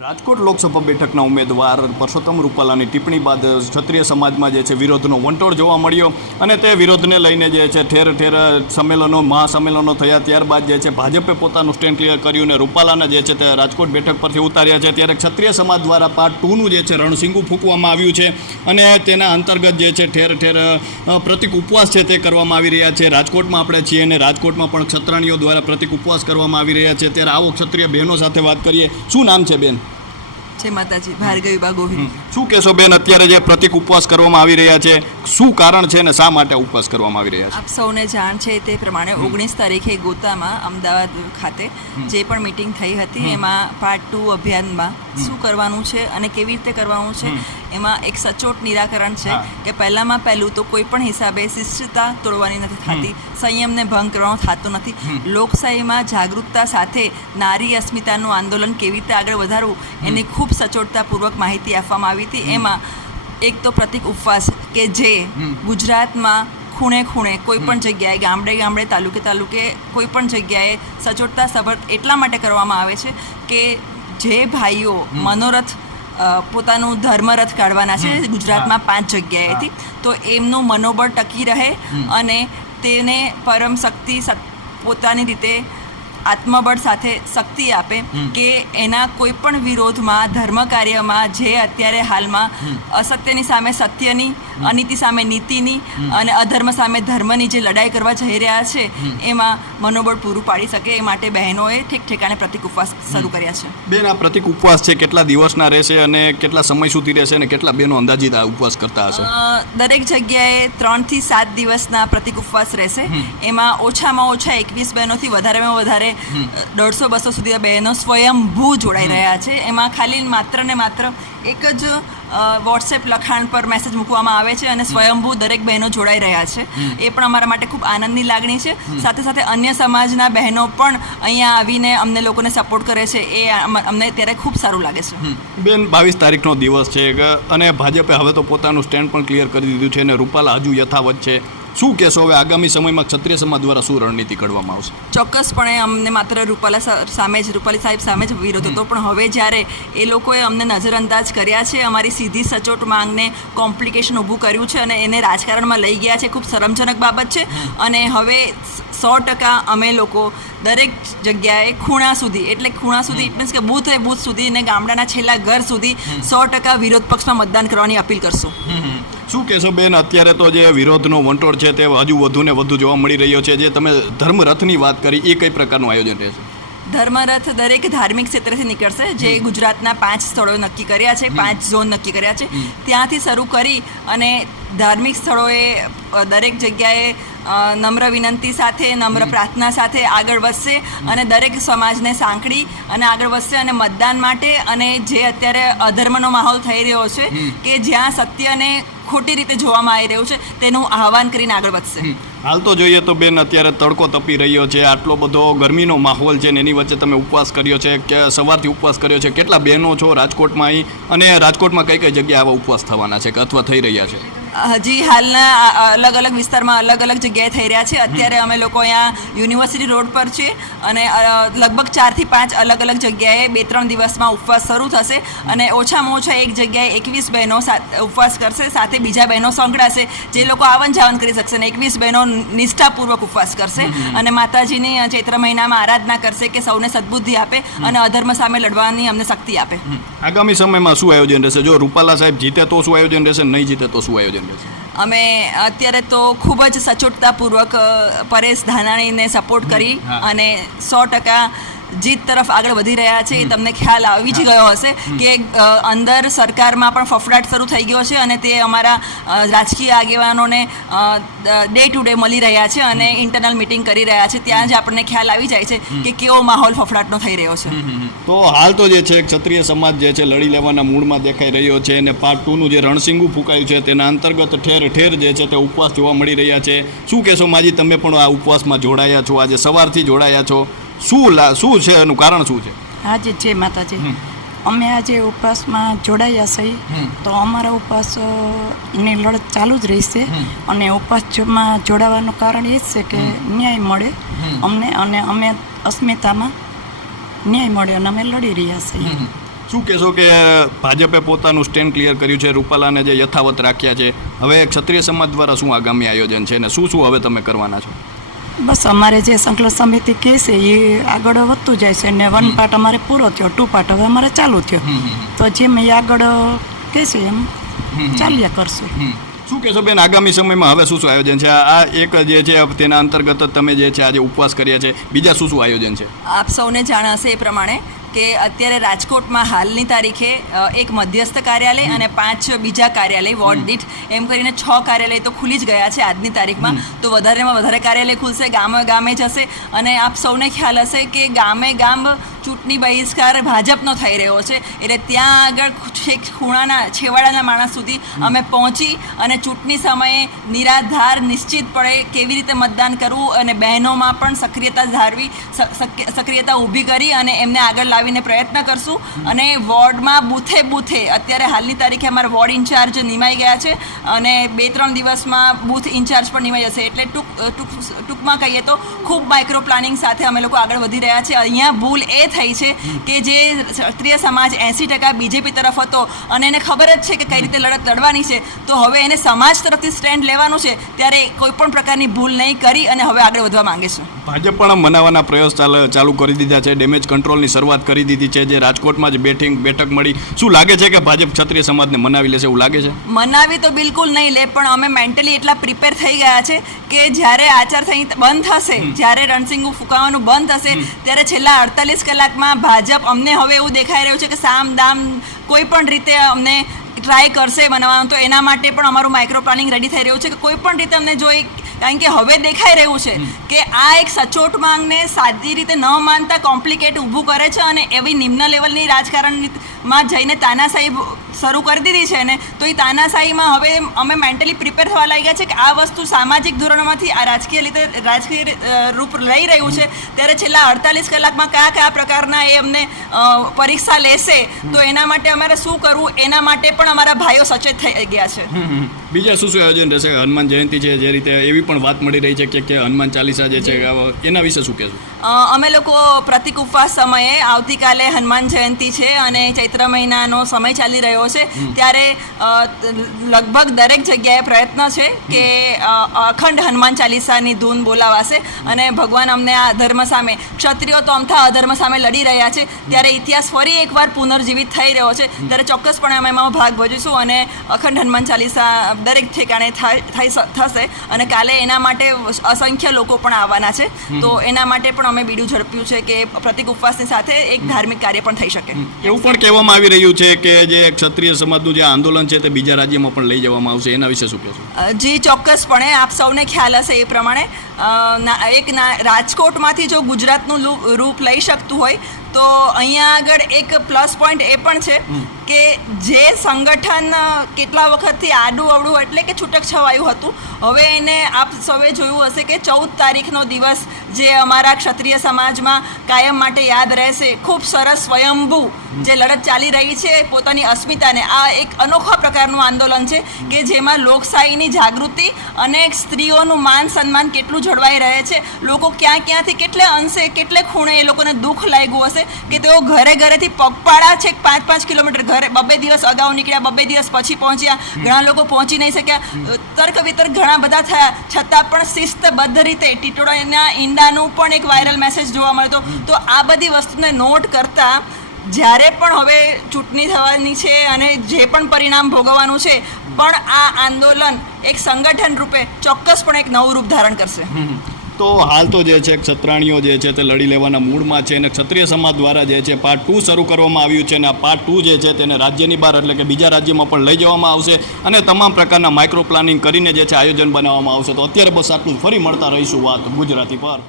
રાજકોટ લોકસભા બેઠકના ઉમેદવાર પરસોત્તમ રૂપાલાની ટિપ્પણી બાદ ક્ષત્રિય સમાજમાં જે છે વિરોધનો વંટોળ જોવા મળ્યો અને તે વિરોધને લઈને જે છે ઠેર ઠેર સંમેલનો, મહાસંમેલનો થયા. ત્યારબાદ જે છે ભાજપે પોતાનું સ્ટેન્ડ ક્લિયર કર્યું અને રૂપાલાને જે છે તે રાજકોટ બેઠક પરથી ઉતાર્યા છે. ત્યારે ક્ષત્રિય સમાજ દ્વારા પાર્ટ ટુનું જે છે રણસિંગું ફૂંકવામાં આવ્યું છે અને તેના અંતર્ગત જે છે ઠેર ઠેર પ્રતિક ઉપવાસ છે તે કરવામાં આવી રહ્યા છે. રાજકોટમાં આપણે છીએ અને રાજકોટમાં પણ ક્ષત્રાણીઓ દ્વારા પ્રતિક ઉપવાસ કરવામાં આવી રહ્યા છે. ત્યારે આવો ક્ષત્રિય બહેનો સાથે વાત કરીએ. શું નામ છે બેન? જય માતાજી ભાર્ગવી બા ગોહિલ. શું કહેશો બેન અત્યારે જે પ્રતિક ઉપવાસ કરવામાં આવી રહ્યા છે શું કારણ છે અને શા માટે ઉપવાસ કરવામાં આવી રહ્યા છે? આપ સૌને જાણ છે તે પ્રમાણે ઓગણીસ તારીખે ગોતામાં અમદાવાદ ખાતે જે પણ મિટિંગ થઈ હતી એમાં પાર્ટ ટુ અભિયાનમાં શું કરવાનું છે અને કેવી રીતે કરવાનું છે એમાં એક સચોટ નિરાકરણ છે કે પહેલામાં પહેલું તો કોઈ પણ હિસાબે શિષ્ટતા તોડવાની નથી થતી. સંયમને ભંગ કરવાનો થતો નથી. લોકશાહીમાં જાગૃતતા સાથે નારી અસ્મિતાનું આંદોલન કેવી રીતે આગળ વધારવું એની ખૂબ સચોટતાપૂર્વક માહિતી આપવામાં આવી હતી. એમાં એક તો પ્રતિક ઉપવાસ કે જે ગુજરાતમાં ખૂણે ખૂણે કોઈ પણ જગ્યાએ ગામડે ગામડે તાલુકે તાલુકે કોઈ પણ જગ્યાએ સચોટતા સભર એટલા માટે કરવામાં આવે છે કે જે ભાઈઓ મનોરથ પોતાનું ધર્મરથ કાઢવાના છે ગુજરાતમાં પાંચ જગ્યાએથી. તો એમનું મનોબળ ટકી રહે અને તેને પરમ શક્તિ પોતાની રીતે આત્મબળ સાથે શક્તિ આપે કે એના કોઈ પણ વિરોધમાં ધર્મ કાર્યમાં જે અત્યારે હાલમાં અસત્યની સામે સત્યની અનીતિ સામે નીતિની અને અધર્મ સામે ધર્મની જે લડાઈ કરવા જઈ રહ્યા છે એમાં મનોબળ પૂરું પાડી શકે એ માટે બહેનોએ ઠેક ઠેકાણે પ્રતિક ઉપવાસ શરૂ કર્યા છે. બેન આ પ્રતિક ઉપવાસ છે કેટલા દિવસના રહેશે અને કેટલા સમય સુધી રહેશે અને કેટલા બેનો અંદાજિત આ ઉપવાસ કરતા હશે? દરેક જગ્યાએ ત્રણથી સાત દિવસના પ્રતિક ઉપવાસ રહેશે. એમાં ઓછામાં ઓછા એકવીસ બહેનોથી વધારેમાં વધારે દોઢસો બસો સુધી બહેનો સ્વયંભૂ જોડાઈ રહ્યા છે. એમાં ખાલી માત્ર ને માત્ર એક જ વોટ્સએપ લખાણ પર મેસેજ મૂકવામાં આવે છે અને સ્વયંભૂ દરેક બહેનો જોડાઈ રહ્યા છે. એ પણ અમારા માટે ખૂબ આનંદની લાગણી છે. સાથે સાથે અન્ય સમાજના બહેનો પણ અહીંયા આવીને અમને લોકોને સપોર્ટ કરે છે. એ અમ- અમને ત્યારે ખૂબ સારું લાગે છે. બેન બાવીસ તારીખનો દિવસ છે અને ભાજપે હવે તો પોતાનું સ્ટેન્ડ પણ ક્લિયર કરી દીધું છે અને રૂપાલા હજુ યથાવત છે. શું કહેશો હવે આગામી સમયમાં ક્ષત્રિય સમાજ દ્વારા શું રણનીતિ ઘડવામાં આવશે? ચોક્કસપણે અમને માત્ર રૂપાલા સામે જ રૂપાલી સાહેબ સામે જ વિરોધ હતો. પણ હવે જ્યારે એ લોકોએ અમને નજરઅંદાજ કર્યા છે અમારી સીધી સચોટ માંગને કોમ્પ્લિકેશન ઊભું કર્યું છે અને એને રાજકારણમાં લઈ ગયા છે ખૂબ શરમજનક બાબત છે. અને હવે સો ટકા અમે લોકો દરેક જગ્યાએ ખૂણા સુધી એટલે ખૂણા સુધી મીન્સ કે બૂથ એ બૂથ સુધી અને ગામડાના છેલ્લા ઘર સુધી સો ટકા વિરોધ પક્ષમાં મતદાન કરવાની અપીલ કરશું. શું કહેશો બેન અત્યારે તો જે વિરોધનો વંટોળ છે તે હજુ વધુ ને વધુ જોવા મળી રહ્યો છે જે તમે ધર્મરથની વાત કરી એ કઈ પ્રકારનું આયોજન રહેશે? ધર્મરથ દરેક ધાર્મિક ક્ષેત્રથી નીકળશે જે ગુજરાતના પાંચ સ્થળો નક્કી કર્યા છે પાંચ ઝોન નક્કી કર્યા છે. ત્યાંથી શરૂ કરી અને ધાર્મિક સ્થળોએ દરેક જગ્યાએ નમ્ર વિનંતી સાથે નમ્ર પ્રાર્થના સાથે આગળ વધશે અને દરેક સમાજને સાંકળી અને આગળ વધશે અને મતદાન માટે અને જે અત્યારે અધર્મનો માહોલ થઈ રહ્યો છે કે જ્યાં સત્યને ખોટી રીતે જોવામાં આવી રહ્યું છે તેનું આહવાન કરીને આગળ વધશે. હાલ તો જોઈએ તો બેન અત્યારે તડકો તપી રહ્યો છે આટલો બધો ગરમીનો માહોલ છે ને એની વચ્ચે તમે ઉપવાસ કર્યો છે કે સવારથી ઉપવાસ કર્યો છે કેટલા બહેનો છો રાજકોટમાં અહીં? અને રાજકોટમાં કઈ કઈ જગ્યાએ આવા ઉપવાસ થવાના છે કે અથવા થઈ રહ્યા છે? હજી હાલના અલગ અલગ વિસ્તારમાં અલગ અલગ જગ્યાએ થઈ રહ્યા છે. અત્યારે અમે લોકો અહીંયા યુનિવર્સિટી રોડ પર છે અને લગભગ ચારથી પાંચ અલગ અલગ જગ્યાએ બે ત્રણ દિવસમાં ઉપવાસ શરૂ થશે અને ઓછામાં ઓછા એક જગ્યાએ એકવીસ બહેનો ઉપવાસ કરશે સાથે બીજા બહેનો સંકળાશે જે લોકો આવન જાવન કરી શકશે અને એકવીસ બહેનો નિષ્ઠાપૂર્વક ઉપવાસ કરશે અને માતાજીની ચૈત્ર મહિનામાં આરાધના કરશે કે સૌને સદબુદ્ધિ આપે અને અધર્મ સામે લડવાની અમને શક્તિ આપે. આગામી સમયમાં શું આયોજન રહેશે? જો રૂપાલા સાહેબ જીતે તો શું આયોજન રહેશે? નહીં જીતે તો શું આયોજન અમે અત્યારે તો ખૂબ જ સચોટતાપૂર્વક પરેશ ધાનાણીને સપોર્ટ કરી અને સો ટકા જીત તરફ આગળ વધી રહ્યા છે એ તમને ખ્યાલ આવી જ ગયો હશે કે અંદર સરકારમાં પણ ફફડાટ શરૂ થઈ ગયો છે અને તે અમારા રાજકીય આગેવાનોને ડે ટુ ડે મળી રહ્યા છે અને ઇન્ટરનલ મિટિંગ કરી રહ્યા છે. ત્યાં જ આપણને ખ્યાલ આવી જાય છે કે કેવો માહોલ ફફડાટનો થઈ રહ્યો છે. તો હાલ તો જે છે ક્ષત્રિય સમાજ જે છે લડી લેવાના મૂડમાં દેખાઈ રહ્યો છે અને પાર્ટ ટુનું જે રણસિંગું ફૂંકાયું છે તેના અંતર્ગત ઠેર ઠેર જે છે તે ઉપવાસ જોવા મળી રહ્યા છે. શું કહેશો માજી તમે પણ આ ઉપવાસમાં જોડાયા છો? આજે સવારથી જોડાયા છો. શું લા શું છે એનું કારણ શું છે? આજે છે માતાજી. અમે આજે ઉપવાસમાં જોડાયા છીએ. તો અમારા ઉપવાસની લડત ચાલુ જ રહેશે. અને ઉપવાસમાં જોડાવાનું કારણ એ જ છે કે ન્યાય મળે. અમને અને અમે અસ્મિતામાં ન્યાય મળે અને અમે લડી રહ્યા છીએ. શું કહેશો કે ભાજપે પોતાનું સ્ટેન્ડ ક્લિયર કર્યું છે? રૂપાલાને જે યથાવત રાખ્યા છે. હવે ક્ષત્રિય સમાજ દ્વારા શું આગામી આયોજન છે? અને શું શું હવે તમે કરવાના છો? બસ અમારે જે સંકલન સમિતિ કહે છે એ આગળ વધતું જાય છે ને વન પાર્ટ અમારે પૂરો થયો ટુ પાર્ટ હવે અમારે ચાલુ થયો. તો જેમ એ આગળ કહે છે એમ ચાલ્યા કરશે. શું કહેશો બેન આગામી સમયમાં હવે શું શું આયોજન છે? આ એક જે છે તેના અંતર્ગત તમે જે છે આજે ઉપવાસ કર્યા છે બીજા શું શું આયોજન છે? આપ સૌને જાણ હશે એ પ્રમાણે કે અત્યારે રાજકોટમાં હાલની તારીખે એક મધ્યસ્થ કાર્યાલય અને પાંચ બીજા કાર્યાલય વોર્ડ દીઠ એમ કરીને છ કાર્યાલય તો ખુલી જ ગયા છે આજની તારીખમાં. તો વધારેમાં વધારે કાર્યાલય ખુલશે ગામે ગામે જશે અને આપ સૌને ખ્યાલ હશે કે ગામે ગામ ચૂંટણી બહિષ્કાર ભાજપનો થઈ રહ્યો છે. એટલે ત્યાં આગળ છેક ખૂણાના છેવાડાના માણસ સુધી અમે પહોંચી અને ચૂંટણી સમયે નિરાધાર નિશ્ચિતપણે કેવી રીતે મતદાન કરવું અને બહેનોમાં પણ સક્રિયતા ધારવી સક્રિયતા ઊભી કરી અને એમને આગળ લાવીને પ્રયત્ન કરશું. અને વોર્ડમાં બૂથે બૂથે અત્યારે હાલની તારીખે અમારા વોર્ડ ઇન્ચાર્જ નિમાઈ ગયા છે અને બે ત્રણ દિવસમાં બૂથ ઇન્ચાર્જ પણ નિમાઈ જશે. એટલે ટૂંક ટૂંક ટૂંકમાં કહીએ તો ખૂબ માઇક્રો પ્લાનિંગ સાથે અમે લોકો આગળ વધી રહ્યા છે. અહીંયા ભૂલ એ થઈ છે કે જે ક્ષત્રિય સમાજ એંસી ટકા બીજેપી તરફ હતો. અને એને ખબર જ છે કે કઈ રીતે લડત લડવાની છે. તો હવે એને સમાજ તરફથી સ્ટેન્ડ લેવાનું છે ત્યારે કોઈ પણ પ્રકારની ભૂલ નહીં કરી અને હવે આગળ વધવા માંગે છે ભાજપ પણ મનાવવાના પ્રયાસ ચાલુ કરી દીધા છે. ડેમેજ કંટ્રોલની શરૂઆત કરી દીધી છે. જે રાજકોટમાં જ બેઠિંગ બેઠક મળી. શું લાગે છે કે ભાજપ ક્ષત્રિય સમાજને મનાવી લેશે એવું લાગે છે? મનાવી તો બિલકુલ નહીં લે પણ અમે મેન્ટલી એટલા પ્રિપેર થઈ ગયા છે કે જ્યારે આચારસંહિતા બંધ થશે જ્યારે રણસિંગ ફૂંકાવાનું બંધ થશે ત્યારે છેલ્લા અડતાલીસ કલાકમાં ભાજપ અમને હવે એવું દેખાઈ રહ્યું છે કે સામ દામ કોઈ પણ રીતે અમને ટ્રાય કરશે બનાવવાનું. તો એના માટે પણ અમારું માઇક્રો પ્લાનિંગ રેડી થઈ રહ્યું છે કે કોઈ પણ રીતે અમને જોઈ કારણ કે હવે દેખાઈ રહ્યું છે કે આ એક સચોટ માંગને સાદી રીતે ન માનતા કોમ્પ્લિકેટ ઊભું કરે છે અને એવી નિમ્ન લેવલની રાજકારણમાં જઈને તાનાશાહી શરૂ કરી દીધી છે ને તો એ તાનાશાહીમાં હવે અમે મેન્ટલી પ્રિપેર થવા લાગ્યા છે કે આ વસ્તુ સામાજિક ધોરણોમાંથી આ રાજકીય રીતે, રાજકીય રૂપ લઈ રહ્યું છે. ત્યારે છેલ્લા અડતાલીસ કલાકમાં કયા કયા પ્રકારના એ અમને પરીક્ષા લેશે? તો એના માટે અમારે શું કરવું? એના માટે પણ અમારા ભાઈઓ સચેત થઈ ગયા છે. બીજા શું શું આયોજન રહેશે? હનુમાન જયંતિ છે જે રીતે એવી પણ વાત મળી રહી છે કે કે હનુમાન ચાલીસા જે છે એના વિશે શું કહેશું? અમે લોકો પ્રતિક ઉપવાસ સમયે આવતીકાલે હનુમાન જયંતિ છે અને ચૈત્ર મહિનાનો સમય ચાલી રહ્યો છે. ત્યારે લગભગ દરેક જગ્યાએ પ્રયત્ન છે કે અખંડ હનુમાન ચાલીસાની ધૂન બોલાવાશે અને ભગવાન અમને આ અધર્મ સામે ક્ષત્રિયો તો અમથા અધર્મ સામે લડી રહ્યા છે. ત્યારે ઇતિહાસ ફરી એકવાર પુનર્જીવિત થઈ રહ્યો છે. ત્યારે ચોક્કસપણે અમે એમાં ભાગ ભજવીશું અને અખંડ હનુમાન ચાલીસા દરેક ઠેકાણે થશે. અને કાલે એના માટે અસંખ્ય લોકો પણ આવવાના છે. તો એના માટે પણ અમે બીડું ઝડપ્યું છે કે પ્રતિક ઉપવાસની સાથે એક ધાર્મિક કાર્ય પણ થઈ શકે. એવું પણ કહેવામાં આવી રહ્યું છે કે જે ક્ષત્રિય સમાજનું જે આંદોલન છે તે બીજા રાજ્યમાં પણ લઈ જવામાં આવશે. એના વિશે શું કહેશો? જી ચોક્કસપણે આપ સૌને ખ્યાલ હશે એ પ્રમાણે. એક ના રાજકોટમાંથી જો ગુજરાતનું રૂપ લઈ શકતું હોય તો અહીંયા આગળ એક પ્લસ પોઈન્ટ એ પણ છે. કે જે સંગઠન કેટલા વખતથી આડું અવડું એટલે કે છૂટક છવાયું હતું, હવે એને આપ સૌએ જોયું હશે કે ચૌદ તારીખનો દિવસ જે અમારા ક્ષત્રિય સમાજમાં કાયમ માટે યાદ રહેશે. ખૂબ સરસ સ્વયંભૂ જે લડત ચાલી રહી છે પોતાની અસ્મિતાને. આ એક અનોખા પ્રકારનું આંદોલન છે કે જેમાં લોકશાહીની જાગૃતિ અને સ્ત્રીઓનું માન સન્માન કેટલું જળવાઈ રહે છે. લોકો ક્યાં ક્યાંથી કેટલે અંશે, કેટલે ખૂણે એ લોકોને દુઃખ લાગ્યું હશે કે તેઓ ઘરે ઘરેથી પગપાળા છે પાંચ પાંચ કિલોમીટર ઘરે બબે દિવસ અગાઉ નીકળ્યા, બબે દિવસ પછી પહોંચ્યા. ઘણા લોકો પહોંચી નહીં શક્યા. તર્ક વિતર્ક ઘણા બધા થયા. છતાં પણ શિસ્તબદ્ધ રીતે ટીટોળાના ઈંડાનું પણ એક વાયરલ મેસેજ જોવા મળતો તો આ બધી વસ્તુને નોટ કરતા જ્યારે પણ હવે ચૂંટણી થવાની છે અને જે પણ પરિણામ ભોગવવાનું છે, પણ આ આંદોલન એક સંગઠન રૂપે ચોક્કસપણે એક નવું રૂપ ધારણ કરશે. તો હાલ તો જે છે, ક્ષત્રાણીઓ જે છે તે લડી લેવાના મૂડમાં છે અને ક્ષત્રિય સમાજ દ્વારા જે છે પાર્ટ ટુ શરૂ કરવામાં આવ્યું છે અને આ પાર્ટ ટુ જે છે તેને રાજ્યની બહાર એટલે કે બીજા રાજ્યમાં પણ લઈ જવામાં આવશે અને તમામ પ્રકારના માઇક્રો પ્લાનિંગ કરીને જે છે આયોજન બનાવવામાં આવશે. તો અત્યારે બસ આટલું ફરી મળતા રહીશું વાત ગુજરાતી પર.